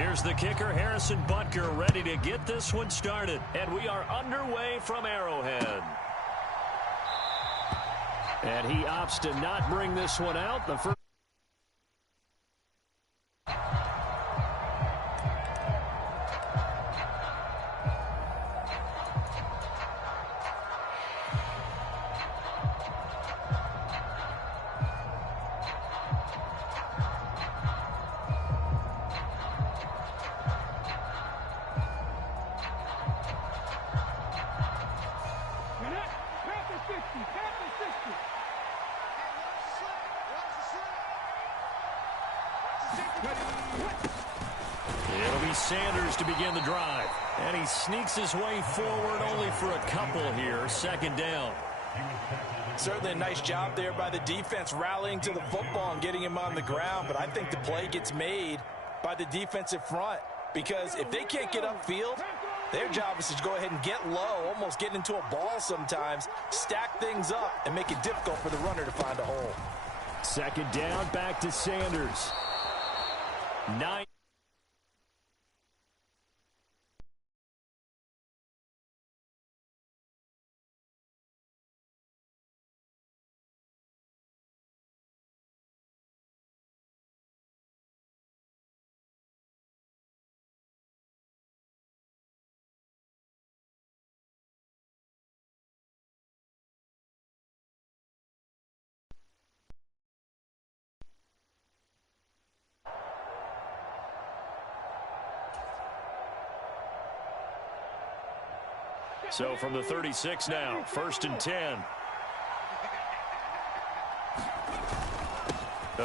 Here's the kicker, Harrison Butker, ready to get this one started. And we are underway from Arrowhead. And he opts to not bring this one out. The first. It'll be Sanders to begin the drive. And he sneaks his way forward only for a couple here. Second down. Certainly a nice job there by the defense rallying to the football and getting him on the ground. But I think the play gets made by the defensive front. Because if they can't get upfield, their job is to go ahead and get low, almost get into a ball sometimes, stack things up, and make it difficult for the runner to find a hole. Second down, back to Sanders. 9. So from the 36 now, 1st and 10.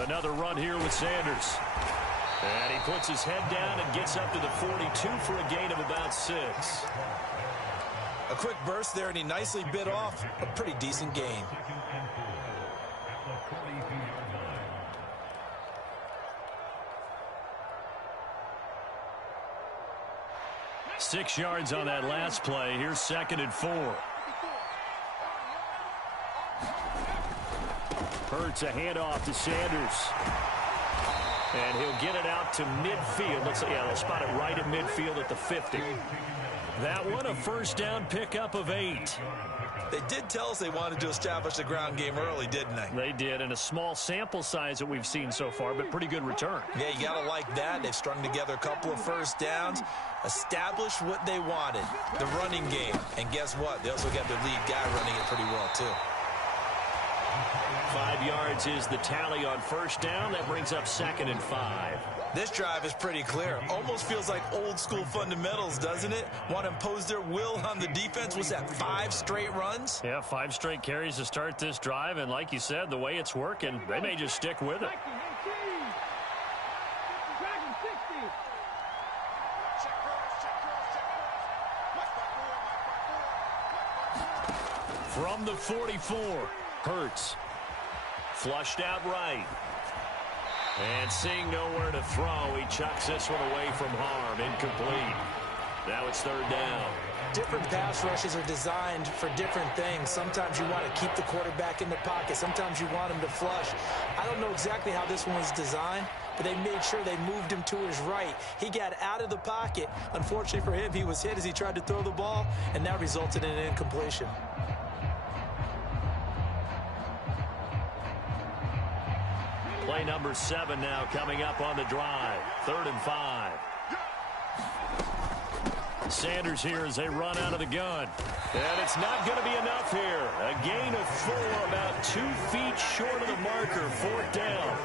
Another run here with Sanders. And he puts his head down and gets up to the 42 for a gain of about 6. A quick burst there, and he nicely bit off a pretty decent gain. Six yards on that last play. Here's 2nd and 4. Hurts a handoff to Sanders. And he'll get it out to midfield. Looks like, yeah, they'll spot it right at midfield at the 50. That one, a first down pickup of 8. They did tell us they wanted to establish the ground game early, didn't they? They did, and a small sample size that we've seen so far, but pretty good return. Yeah, you got to like that. They've strung together a couple of first downs, established what they wanted, the running game. And guess what? They also got their lead guy running it pretty well, too. 5 yards is the tally on first down. That brings up 2nd and 5. This drive is pretty clear. Almost feels like old school fundamentals, doesn't it? Want to impose their will on the defense. Was that 5 straight runs? Yeah, 5 straight carries to start this drive. And like you said, the way it's working, they may just stick with it. From the 44, Hurts. Flushed out right. And seeing nowhere to throw, he chucks this one away from harm. Incomplete. Now it's 3rd down. Different pass rushes are designed for different things. Sometimes you want to keep the quarterback in the pocket. Sometimes you want him to flush. I don't know exactly how this one was designed, but they made sure they moved him to his right. He got out of the pocket. Unfortunately for him, he was hit as he tried to throw the ball, and that resulted in an incompletion. Play number 7 now coming up on the drive. 3rd and 5. Sanders here as they run out of the gun. And it's not going to be enough here. A gain of 4, about 2 feet short of the marker. 4th down.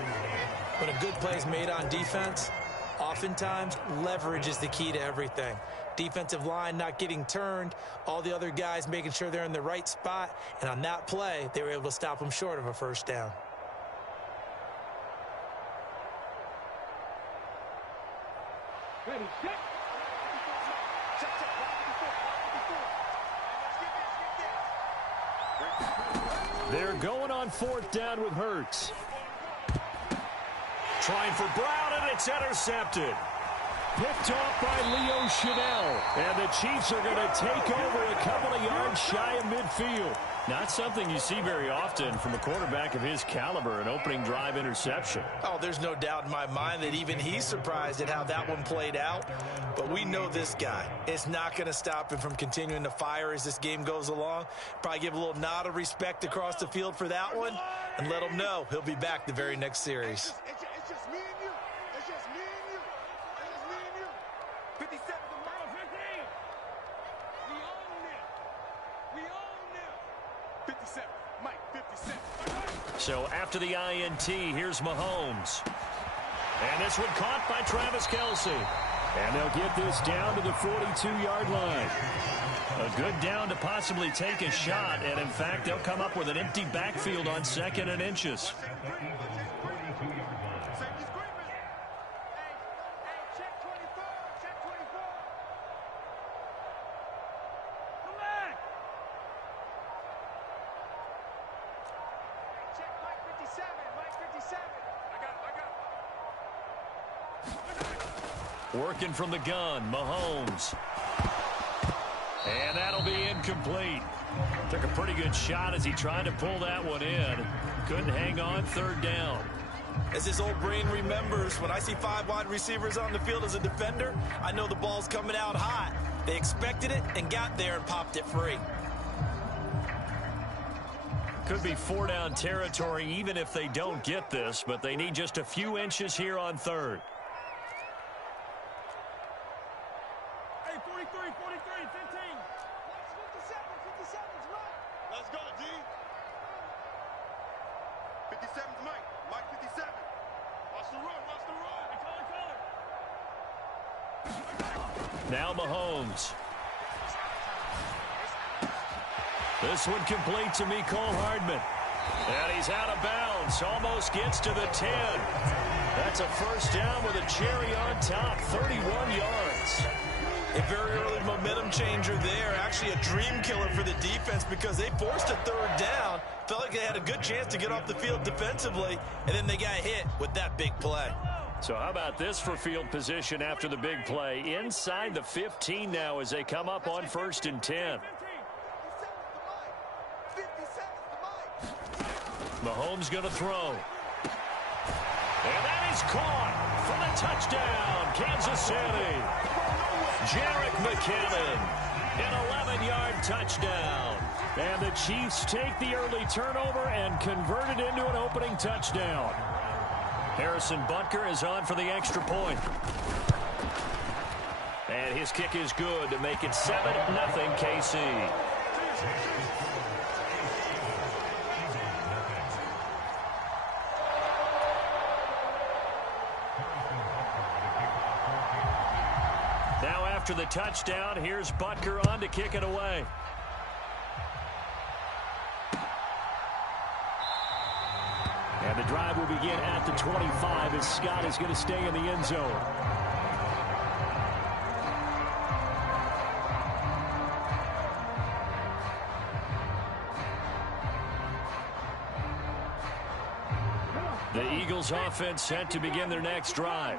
When a good play is made on defense, oftentimes leverage is the key to everything. Defensive line not getting turned, all the other guys making sure they're in the right spot. And on that play, they were able to stop them short of a first down. They're going on 4th down with Hurts. Trying for Brown, and it's intercepted. Picked off by Leo Chanel. And the Chiefs are going to take over a couple of yards shy of midfield. Not something you see very often from a quarterback of his caliber, an opening drive interception. Oh, there's no doubt in my mind that even he's surprised at how that one played out. But we know this guy. It's not going to stop him from continuing to fire as this game goes along. Probably give a little nod of respect across the field for that one and let him know he'll be back the very next series. It's just me and you. It's just me and you. It's just me and you. 57 to mile 15. We own them. We own them. 57. Mike, 57. So after the INT, here's Mahomes. And this one caught by Travis Kelce. And they'll get this down to the 42-yard line. A good down to possibly take a shot. And, in fact, they'll come up with an empty backfield on 2nd and inches. Working from the gun, Mahomes. And that'll be incomplete. Took a pretty good shot as he tried to pull that one in. Couldn't hang on, 3rd down. As his old brain remembers, when I see 5 wide receivers on the field as a defender, I know the ball's coming out hot. They expected it and got there and popped it free. Could be 4-down territory even if they don't get this, but they need just a few inches here on 3rd. Hey, 43, 15. 57's right. Let's go, D. 57's Mike. Mike 57. Watch the run. Now Mahomes. This one complete to Mecole Hardman. And he's out of bounds. Almost gets to the 10. That's a 1st down with a cherry on top. 31 yards. A very early momentum changer there. Actually a dream killer for the defense because they forced a 3rd down. Felt like they had a good chance to get off the field defensively. And then they got hit with that big play. So how about this for field position after the big play? Inside the 15 now as they come up on 1st and 10. Mahomes going to throw. And that is caught for the touchdown, Kansas City. Jerick McKinnon, an 11-yard touchdown. And the Chiefs take the early turnover and convert it into an opening touchdown. Harrison Butker is on for the extra point. And his kick is good to make it 7-0 KC. Now after the touchdown, here's Butker on to kick it away. And the drive will begin at the 25 as Scott is going to stay in the end zone. The Eagles offense set to begin their next drive.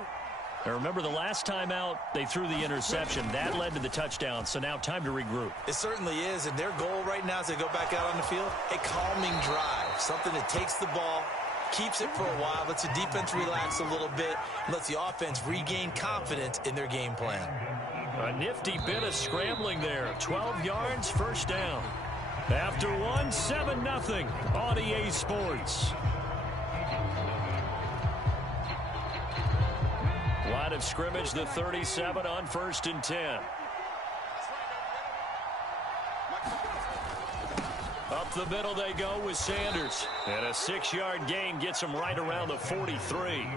Now remember, the last time out, they threw the interception. That led to the touchdown, so now time to regroup. It certainly is, and their goal right now as they go back out on the field, a calming drive, something that takes the ball, keeps it for a while, lets the defense relax a little bit, lets the offense regain confidence in their game plan. A nifty bit of scrambling there. 12 yards, 1st down. After one, 7-0 on EA Sports. Line of scrimmage, the 37 on 1st and 10. Up the middle they go with Sanders. And a 6-yard gain gets them right around the 43.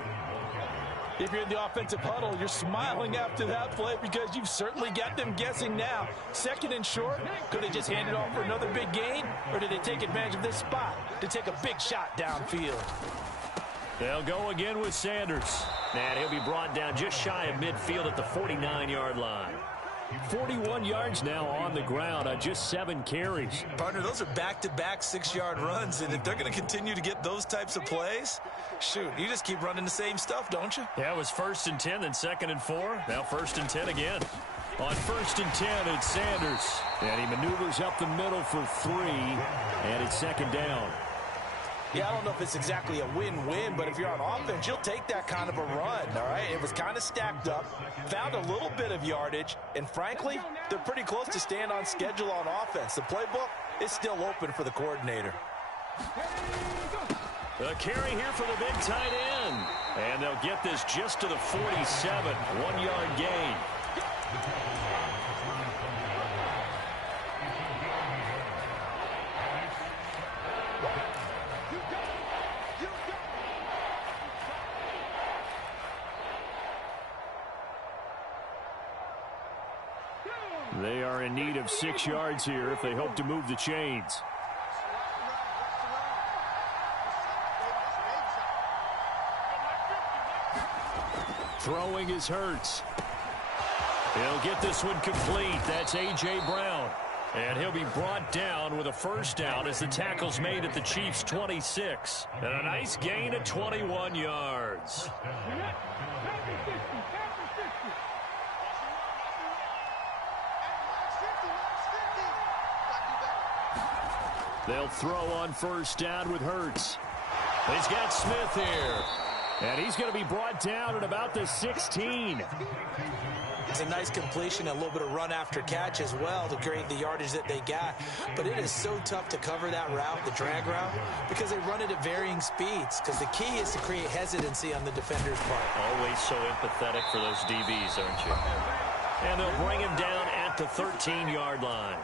If you're in the offensive huddle, you're smiling after that play because you've certainly got them guessing now. 2nd and short, could they just hand it off for another big gain? Or did they take advantage of this spot to take a big shot downfield? They'll go again with Sanders. And he'll be brought down just shy of midfield at the 49-yard line. 41 yards now on the ground on just 7 carries. Partner, those are back-to-back 6-yard runs, and if they're going to continue to get those types of plays, shoot, you just keep running the same stuff, don't you? Yeah, it was 1st and 10, then 2nd and 4. Now 1st and 10 again. On 1st and 10, it's Sanders. And he maneuvers up the middle for 3, and it's 2nd down. Yeah, I don't know if it's exactly a win-win, but if you're on offense, you'll take that kind of a run, all right? It was kind of stacked up, found a little bit of yardage, and frankly, they're pretty close to staying on schedule on offense. The playbook is still open for the coordinator. A carry here for the big tight end. And they'll get this just to the 47, 1-yard gain. They are in need of 6 yards here if they hope to move the chains. Throwing is Hurts. He'll get this one complete. That's A.J. Brown. And he'll be brought down with a 1st down as the tackle's made at the Chiefs' 26. And a nice gain of 21 yards. They'll throw on 1st down with Hurts. He's got Smith here. And he's going to be brought down at about the 16. It's a nice completion, a little bit of run after catch as well to create the yardage that they got. But it is so tough to cover that route, the drag route, because they run it at varying speeds. Because the key is to create hesitancy on the defender's part. Always so empathetic for those DBs, aren't you? And they'll bring him down at the 13-yard line.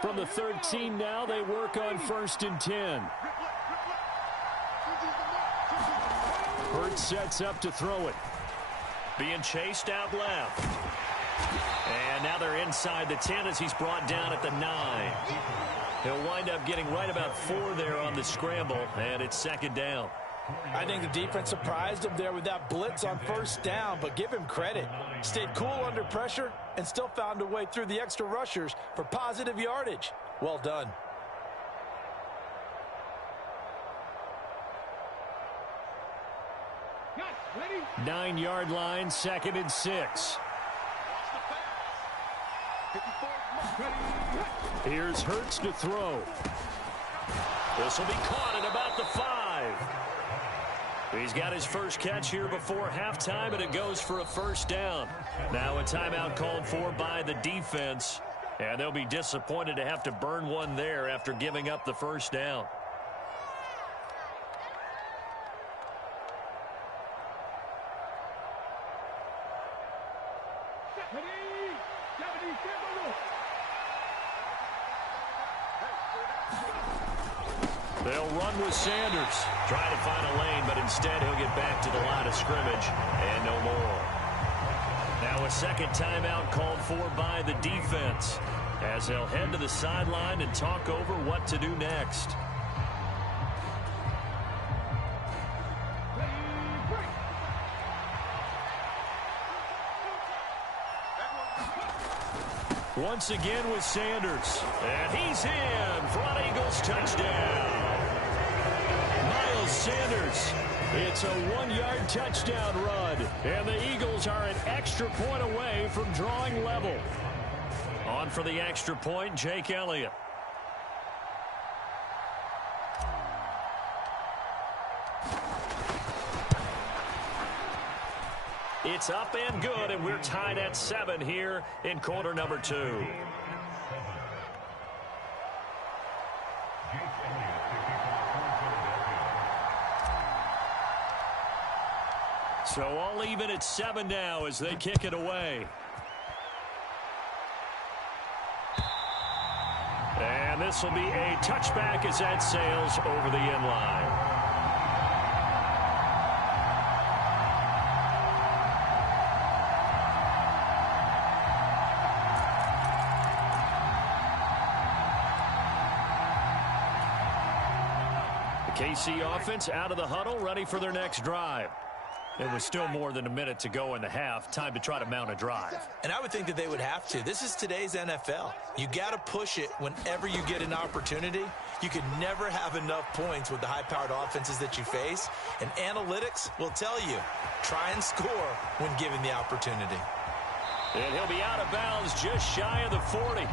From the 13 now, they work on 1st and 10. Hurts sets up to throw it. Being chased out left. And now they're inside the 10 as he's brought down at the 9. He'll wind up getting right about 4 there on the scramble, and it's 2nd down. I think the defense surprised him there with that blitz on 1st down, but give him credit. Stayed cool under pressure and still found a way through the extra rushers for positive yardage. Well done. Ready? 9-yard line, 2nd and 6. Here's Hurts to throw. This will be caught at about the 5. He's got his first catch here before halftime, and it goes for a 1st down. Now a timeout called for by the defense, and they'll be disappointed to have to burn one there after giving up the 1st down. They'll run with Sanders. Trying to find a lane, but instead he'll get back to the line of scrimmage and no more. Now a 2nd timeout called for by the defense as they'll head to the sideline and talk over what to do next. Once again with Sanders. And he's in for an Eagles touchdown. Miles Sanders. It's a 1-yard touchdown run. And the Eagles are an extra point away from drawing level. On for the extra point, Jake Elliott. It's up and good, and we're tied at 7 here in quarter number 2. So all even at 7 now as they kick it away. And this will be a touchback as that sails over the end line. KC offense out of the huddle, ready for their next drive. It was still more than a minute to go in the half. Time to try to mount a drive. And I would think that they would have to. This is today's NFL. You got to push it whenever you get an opportunity. You can never have enough points with the high-powered offenses that you face. And analytics will tell you, try and score when given the opportunity. And he'll be out of bounds just shy of the 40.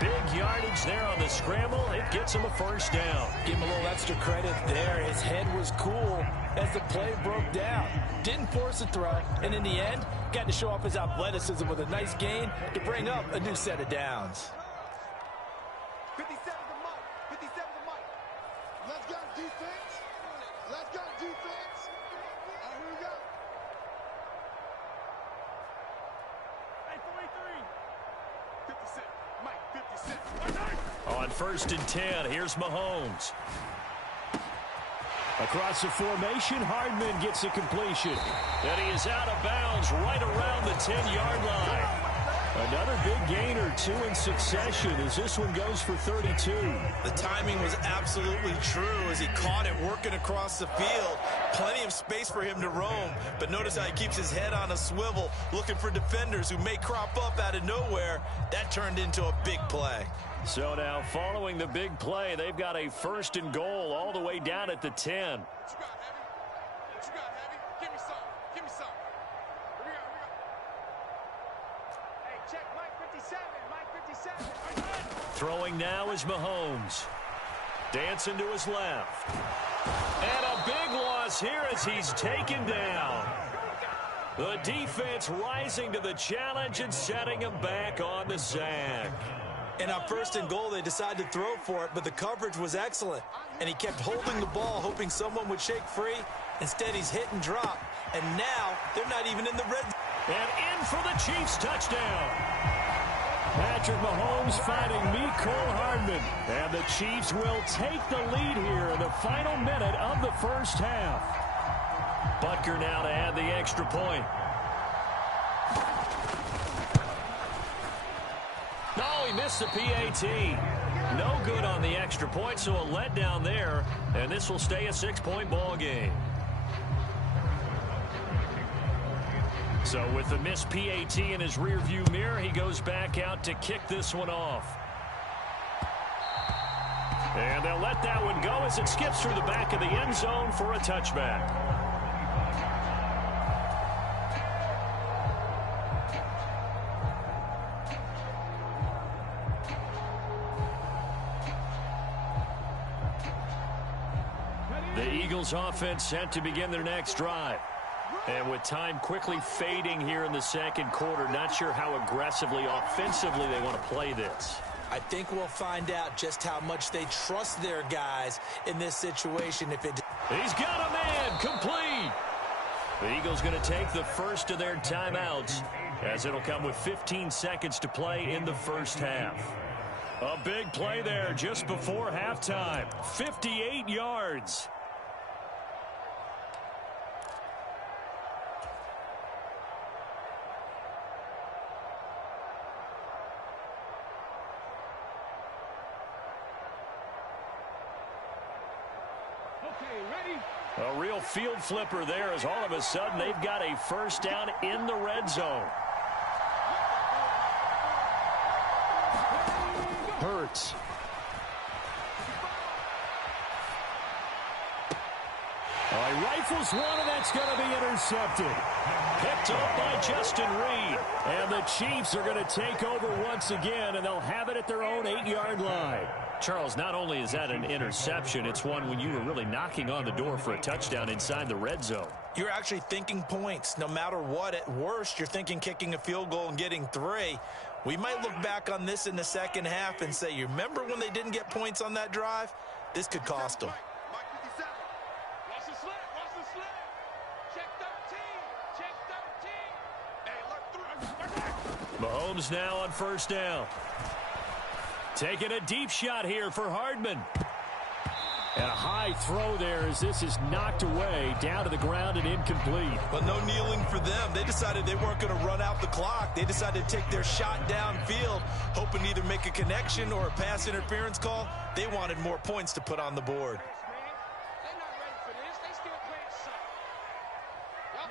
Big yardage there on the scramble. It gets him a first down. Give him a little extra credit there. His head was cool as the play broke down. Didn't force a throw, and in the end, got to show off his athleticism with a nice gain to bring up a new set of downs. 57 to Mike. 57 to Mike. Let's go defense. Let's go defense. All right, here we go. Hey, 43. 57. Mike, 57. On 1st and 10, here's Mahomes. Across the formation, Hardman gets a completion. And he is out of bounds right around the 10-yard line. Another big gain or two in succession as this one goes for 32. The timing was absolutely true as he caught it working across the field. Plenty of space for him to roam, but notice how he keeps his head on a swivel, looking for defenders who may crop up out of nowhere. That turned into a big play. So now, following the big play, they've got a 1st and goal all the way down at the 10. What you got, Heavy? What you got, Heavy? Give me some. Give me some. Here we go. Hey, check Mike 57. Mike 57. Throwing now is Mahomes. Dancing to his left. And a big loss here as he's taken down. The defense rising to the challenge and setting him back on the sack. And on 1st and goal, they decided to throw for it, but the coverage was excellent. And he kept holding the ball, hoping someone would shake free. Instead, he's hit and drop. And now, they're not even in the red zone. And in for the Chiefs touchdown. Patrick Mahomes finding Mecole Hardman. And the Chiefs will take the lead here in the final minute of the first half. Butker now to add the extra point. No, he missed the PAT. No good on the extra point, so a letdown there. And this will stay a 6-point ball game. So with the missed PAT in his rearview mirror, he goes back out to kick this one off. And they'll let that one go as it skips through the back of the end zone for a touchback. The Eagles offense set to begin their next drive. And with time quickly fading here in the second quarter, not sure how aggressively, offensively they want to play this. I think we'll find out just how much they trust their guys in this situation. He's got a man, complete. The Eagles going to take the first of their timeouts as it'll come with 15 seconds to play in the first half. A big play there just before halftime. 58 yards. A real field flipper there as all of a sudden they've got a first down in the red zone. Hurts. He rifles one, and that's going to be intercepted. Picked up by Justin Reed. And the Chiefs are going to take over once again, and they'll have it at their own 8-yard line. Charles, not only is that an interception, it's one when you were really knocking on the door for a touchdown inside the red zone. You're actually thinking points. No matter what, at worst, you're thinking kicking a field goal and getting 3. We might look back on this in the second half and say, you remember when they didn't get points on that drive? This could cost them. Mike 57. Watch the slant. Watch the slant. Check 13. Check 13. Hey, look through. Mahomes now on first down. Taking a deep shot here for Hardman. And a high throw there as this is knocked away, down to the ground and incomplete. But no kneeling for them. They decided they weren't going to run out the clock. They decided to take their shot downfield, hoping to either make a connection or a pass interference call. They wanted more points to put on the board. They're not ready for this. They still playing soft. Y'all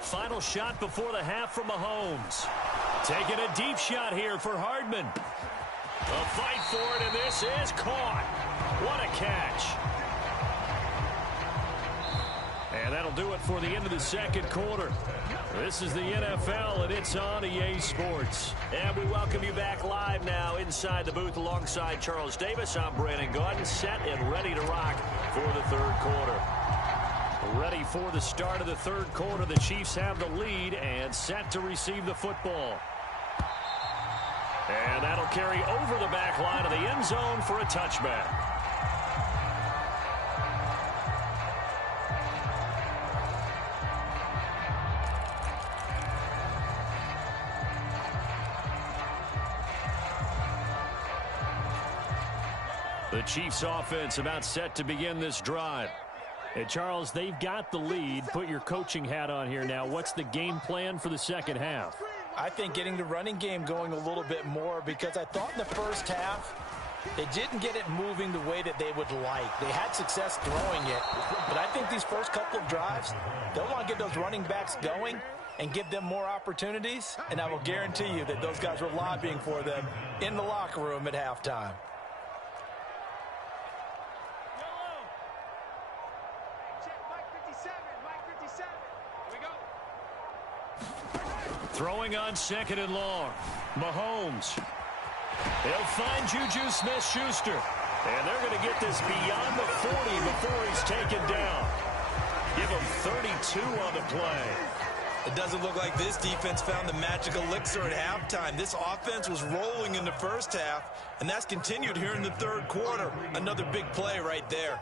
Final shot before the half from Mahomes. Taking a deep shot here for Hardman. A fight for it, and this is caught. What a catch. And that'll do it for the end of the second quarter. This is the NFL, and it's on EA Sports. And we welcome you back live now inside the booth alongside Charles Davis. I'm Brandon Gordon, set and ready to rock for the third quarter. Ready for the start of the third quarter. The Chiefs have the lead and set to receive the football. And that'll carry over the back line of the end zone for a touchback. The Chiefs offense about set to begin this drive. And Charles, they've got the lead. Put your coaching hat on here now. What's the game plan for the second half? I think getting the running game going a little bit more, because I thought in the first half they didn't get it moving the way that they would like. They had success throwing it, but I think these first couple of drives, they'll want to get those running backs going and give them more opportunities, and I will guarantee you that those guys were lobbying for them in the locker room at halftime. Throwing on second and long. Mahomes. They'll find Juju Smith-Schuster. And they're going to get this beyond the 40 before he's taken down. Give him 32 on the play. It doesn't look like this defense found the magic elixir at halftime. This offense was rolling in the first half, and that's continued here in the third quarter. Another big play right there.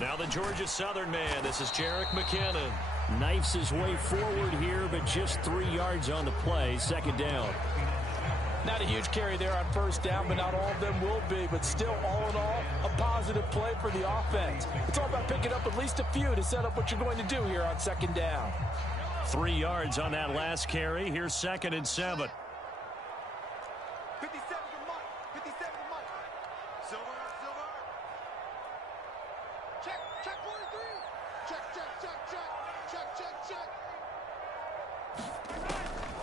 Now the Georgia Southern man. This is Jerick McKinnon. Knifes his way forward here, but just 3 yards on the play. Second down. Not a huge carry there on first down, but not all of them will be. But still, all in all, a positive play for the offense. It's all about picking up at least a few to set up what you're going to do here on second down. 3 yards on that last carry. Here's 2nd and 7. 57 to Mike. 57 to Mike. Silver. Check 43. Check.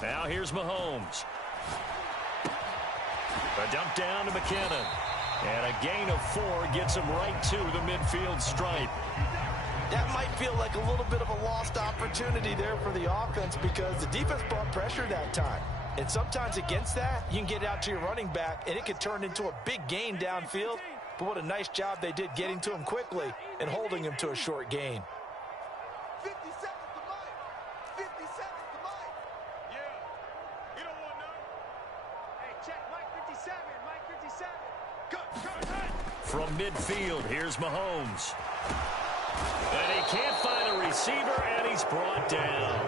Now here's Mahomes. A dump down to McKinnon. And a gain of 4 gets him right to the midfield stripe. That might feel like a little bit of a lost opportunity there for the offense, because the defense brought pressure that time. And sometimes against that, you can get out to your running back, and it could turn into a big gain downfield. But what a nice job they did getting to him quickly and holding him to a short gain. 50 seconds to Mike. 50 seconds to Mike. Yeah. You don't want none. Hey, check Mike 57. Mike 57. Cut. From midfield, here's Mahomes. And he can't find a receiver, and he's brought down.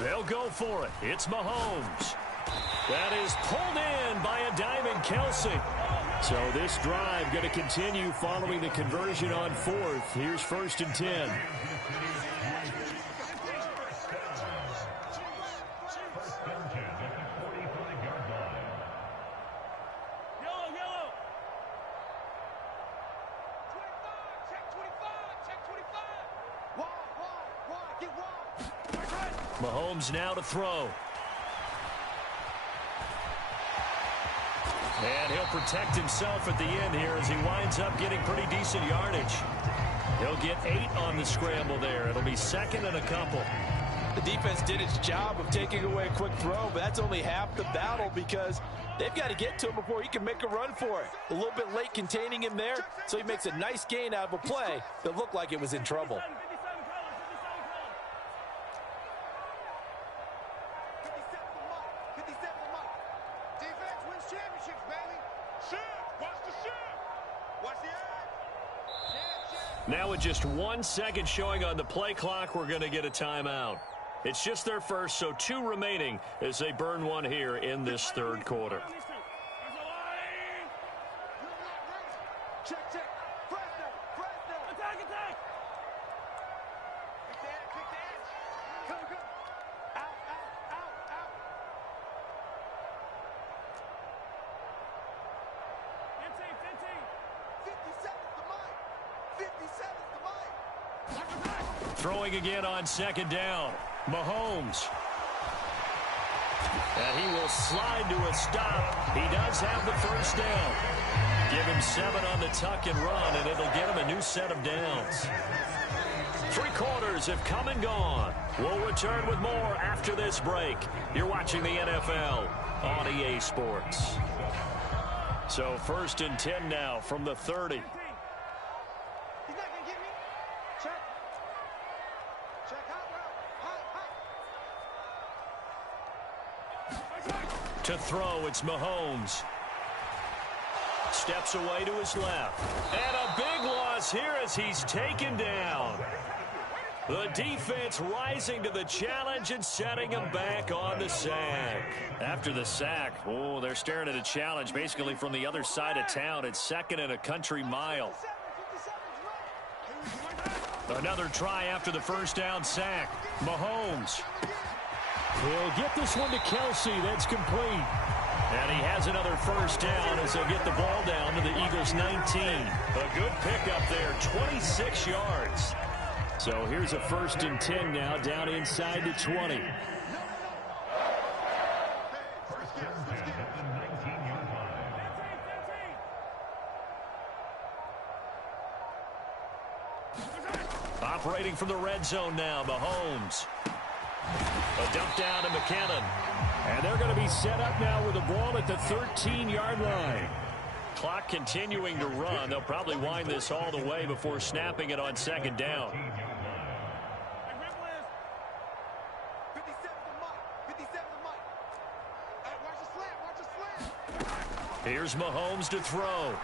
They'll go for it. It's Mahomes. That is pulled in by a diving Kelsey. So this drive going to continue following the conversion on 4th. Here's 1st and 10. Mahomes now to throw. And he'll protect himself at the end here as he winds up getting pretty decent yardage. He'll get 8 on the scramble there. It'll be 2nd and a couple. The defense did its job of taking away a quick throw, but that's only half the battle, because they've got to get to him before he can make a run for it. A little bit late containing him there, so he makes a nice gain out of a play that looked like it was in trouble. Defense wins championships, baby. Shit, watch the shit. Now with just 1 second showing on the play clock, we're going to get a timeout. It's just their first, so 2 remaining as they burn one here in this third quarter. Check. Attack. Pick the edge. Go. Out. 57's the mic. Throwing again on second down. Mahomes. And he will slide to a stop. He does have the first down. Give him 7 on the tuck and run, and it'll get him a new set of downs. 3 quarters have come and gone. We'll return with more after this break. You're watching the NFL on EA Sports. So 1st and 10 now from the 30. He's not going to get me. Check. Hot. To throw, it's Mahomes. Steps away to his left. And a big loss here as he's taken down. The defense rising to the challenge and setting him back on the sack. After the sack, they're staring at a challenge basically from the other side of town. It's 2nd and a country mile. Another try after the first down sack. Mahomes. He'll get this one to Kelsey. That's complete. And he has another first down as they'll get the ball down to the Eagles' 19. A good pickup there, 26 yards. So here's a 1st and 10 now, down inside the 20. Operating from the red zone now, Mahomes. A dump down to McKinnon. And they're going to be set up now with the ball at the 13-yard line. Clock continuing to run. They'll probably wind this all the way before snapping it on second down. Here's Mahomes to throw.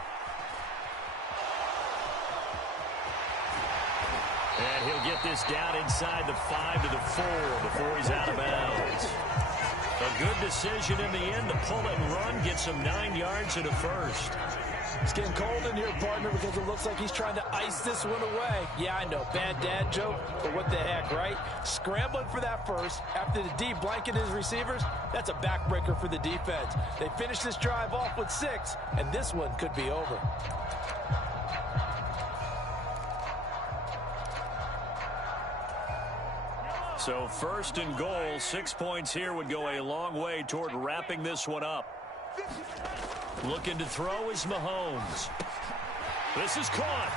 And he'll get this down inside the 5 to the 4 before he's out of bounds. A good decision in the end to pull it and run, gets him 9 yards and a first. It's getting cold in here, partner, because it looks like he's trying to ice this one away. Yeah, I know, bad dad joke, but what the heck, right? Scrambling for that first after the D blanketed his receivers, that's a backbreaker for the defense. They finish this drive off with 6, and this one could be over. So 1st and goal, 6 points here would go a long way toward wrapping this one up. Looking to throw is Mahomes. This is caught.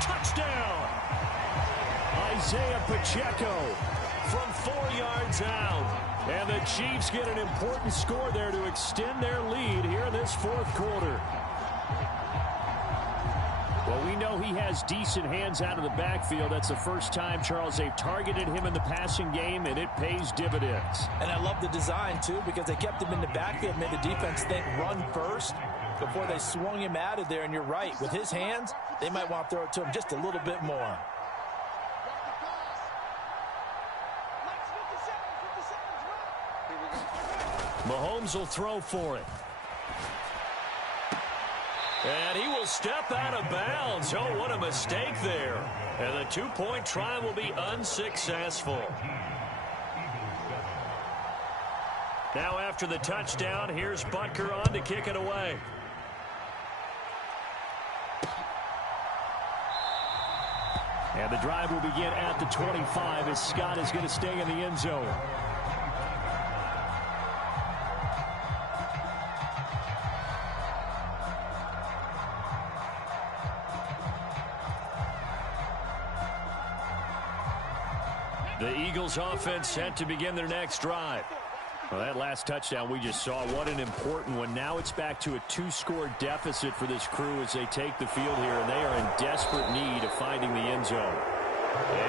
Touchdown. Isaiah Pacheco from 4 yards out. And the Chiefs get an important score there to extend their lead here in this 4th quarter. Well, we know he has decent hands out of the backfield. That's the first time, Charles, they've targeted him in the passing game, and it pays dividends. And I love the design, too, because they kept him in the backfield, made the defense think run first before they swung him out of there. And you're right, with his hands, they might want to throw it to him just a little bit more. Mahomes will throw for it. And he will step out of bounds. Oh, what a mistake there. And the 2-point try will be unsuccessful. Now after the touchdown, here's Butker on to kick it away. And the drive will begin at the 25 as Scott is going to stay in the end zone. The Eagles offense set to begin their next drive. Well, that last touchdown we just saw, what an important one. Now it's back to a 2-score deficit for this crew as they take the field here, and they are in desperate need of finding the end zone.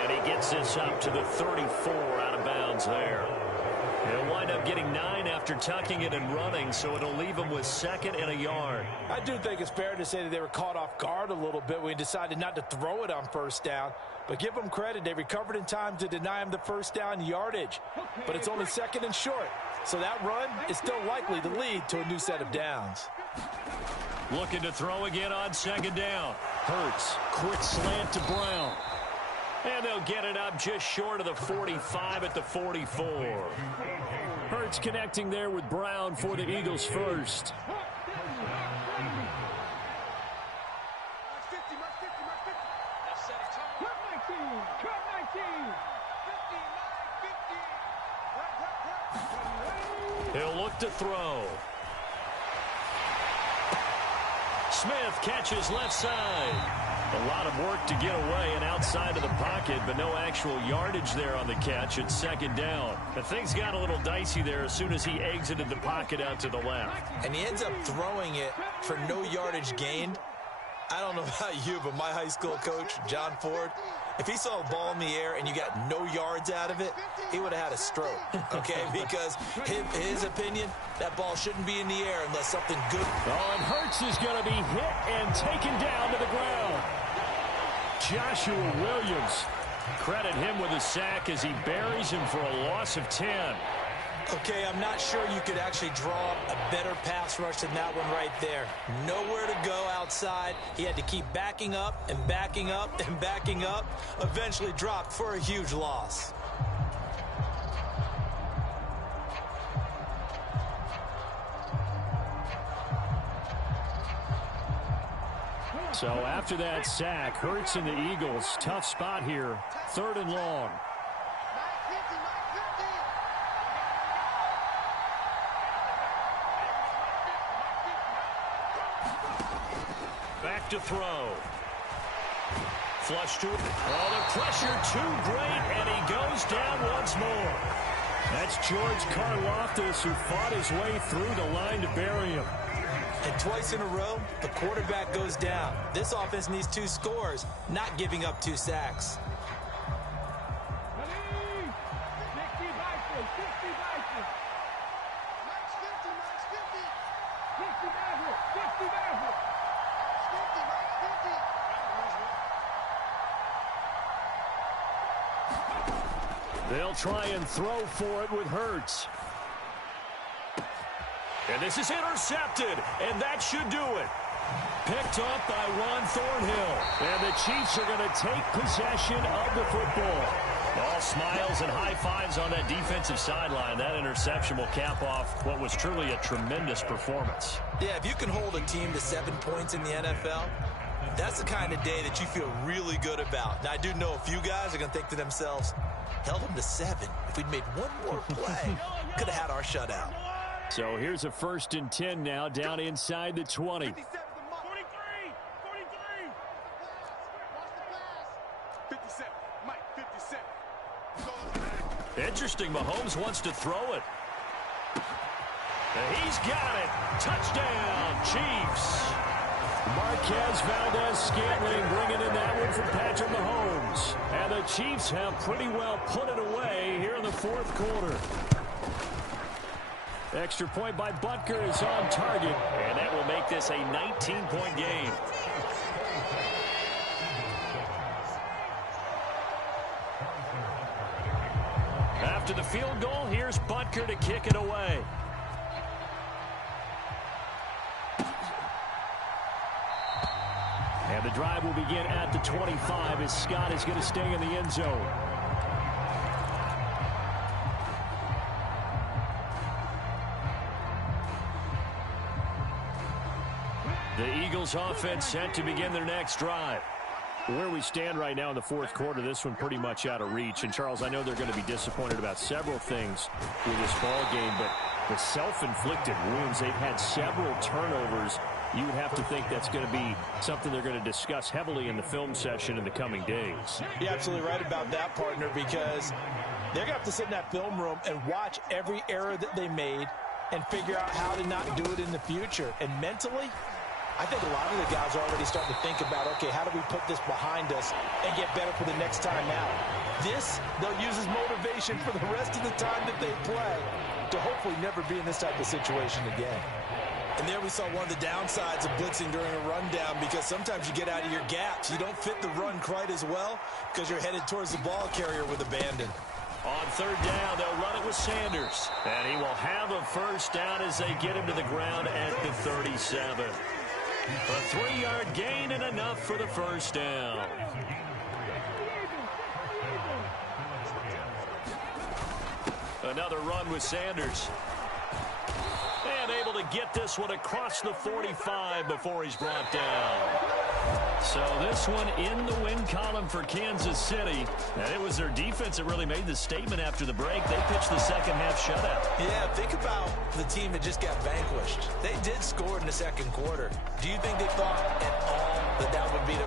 And he gets this up to the 34 out of bounds there. He'll wind up getting 9 after tucking it and running, so it'll leave him with 2nd and a yard. I do think it's fair to say that they were caught off guard a little bit when he decided not to throw it on first down. But give them credit, they recovered in time to deny him the first down yardage. But it's only 2nd and short, so that run is still likely to lead to a new set of downs. Looking to throw again on 2nd down. Hurts, quick slant to Brown. And they'll get it up just short of the 45 at the 44. Hurts connecting there with Brown for the Eagles first. He'll look to throw. Smith catches left side. A lot of work to get away and outside of the pocket, but no actual yardage there on the catch. It's 2nd down. But things got a little dicey there as soon as he exited the pocket out to the left. And he ends up throwing it for no yardage gained. I don't know about you, but my high school coach, John Ford, if he saw a ball in the air and you got no yards out of it, he would have had a stroke, okay? Because in his opinion, that ball shouldn't be in the air unless something good. Oh, and Hurts is going to be hit and taken down to the ground. Joshua Williams, credit him with a sack as he buries him for a loss of 10. Okay, I'm not sure you could actually draw a better pass rush than that one right there. Nowhere to go outside. He had to keep backing up and backing up and backing up. Eventually dropped for a huge loss. So after that sack, Hurts and the Eagles, tough spot here, 3rd and long. Back to throw. Flush to it. Oh, the pressure too great, and he goes down once more. That's George Karlaftis, who fought his way through the line to bury him. And twice in a row, the quarterback goes down. This offense needs 2 scores, not giving up 2 sacks. They'll try and throw for it with Hurts. And this is intercepted, and that should do it. Picked up by Ron Thornhill. And the Chiefs are going to take possession of the football. All smiles and high fives on that defensive sideline. That interception will cap off what was truly a tremendous performance. Yeah, if you can hold a team to 7 points in the NFL, that's the kind of day that you feel really good about. Now, I do know a few guys are going to think to themselves, held them to 7. If we'd made one more play, could have had our shutout. So here's a 1st and 10 now, down inside the 20. 43. Mike, 57. Interesting, Mahomes wants to throw it. And he's got it. Touchdown, Chiefs. Marquez Valdez-Scantling bringing in that one from Patrick Mahomes. And the Chiefs have pretty well put it away here in the 4th quarter. Extra point by Butker is on target, and that will make this a 19-point game. After the field goal, here's Butker to kick it away. And the drive will begin at the 25 as Scott is going to stay in the end zone. The Eagles offense set to begin their next drive. Where we stand right now in the 4th quarter, this one pretty much out of reach. And, Charles, I know they're going to be disappointed about several things with this ball game, but the self-inflicted wounds, they've had several turnovers. You would have to think that's going to be something they're going to discuss heavily in the film session in the coming days. You're absolutely right about that, partner, because they're going to have to sit in that film room and watch every error that they made and figure out how to not do it in the future. And mentally, I think a lot of the guys are already starting to think about, okay, how do we put this behind us and get better for the next time out? This, they'll use as motivation for the rest of the time that they play to hopefully never be in this type of situation again. And there we saw one of the downsides of blitzing during a rundown, because sometimes you get out of your gaps. You don't fit the run quite as well because you're headed towards the ball carrier with abandon. On third down, they'll run it with Sanders. And he will have a first down as they get him to the ground at the 37. A 3-yard gain and enough for the first down. Another run with Sanders. And able to get this one across the 45 before he's brought down. So this one in the win column for Kansas City. And it was their defense that really made the statement after the break. They pitched the second half shutout. Yeah, think about the team that just got vanquished. They did score in the second quarter. Do you think they thought at all that that would be the